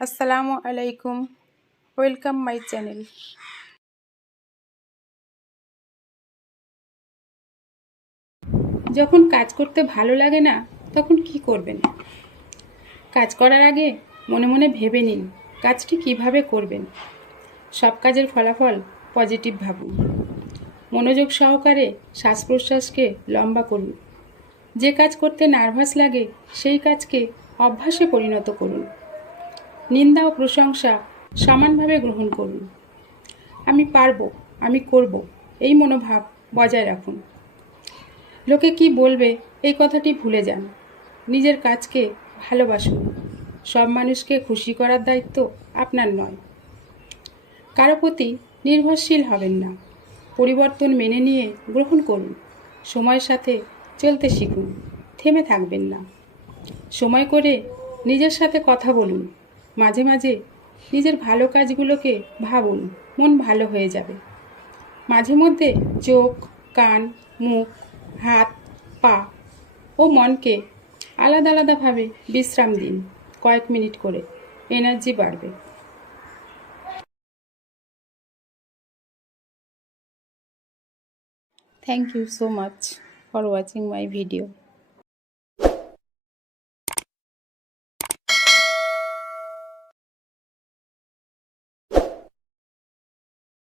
আসসালামু আলাইকুম, welcome my channel. যখন কাজ করতে ভালো লাগে না তখন কি করবেন? কাজ করার আগে মনে মনে ভেবে নিন কাজটি কিভাবে করবেন। সব কাজের ফলাফল পজিটিভ ভাবুন। মনোযোগ সহকারে শ্বাস প্রশ্বাসকে লম্বা করুন। যে কাজ করতে নার্ভাস লাগে সেই কাজকে অভ্যাসে পরিণত করুন। নিন্দা ও প্রশংসা সমানভাবে গ্রহণ করুন। আমি পারবো, আমি করব, এই মনোভাব বজায় রাখুন। লোকে কি বলবে এই কথাটি ভুলে যান। নিজের কাজকে ভালোবাসুন। সব মানুষকে খুশি করার দায়িত্ব আপনার নয়। কারো প্রতি নির্ভরশীল হবেন না। পরিবর্তন মেনে নিয়ে গ্রহণ করুন। সময়ের সাথে চলতে শিখুন, থেমে থাকবেন না। সময় করে নিজের সাথে কথা বলুন। মাঝে মাঝে নিজের ভালো কাজগুলোকে ভাবুন, মন ভালো হয়ে যাবে। মাঝে মধ্যে চোখ, কান, মুখ, হাত, পা ও মনকে আলাদা আলাদাভাবে বিশ্রাম দিন। কয়েক মিনিট করে এনার্জি বাড়বে। Thank you so much for watching my video.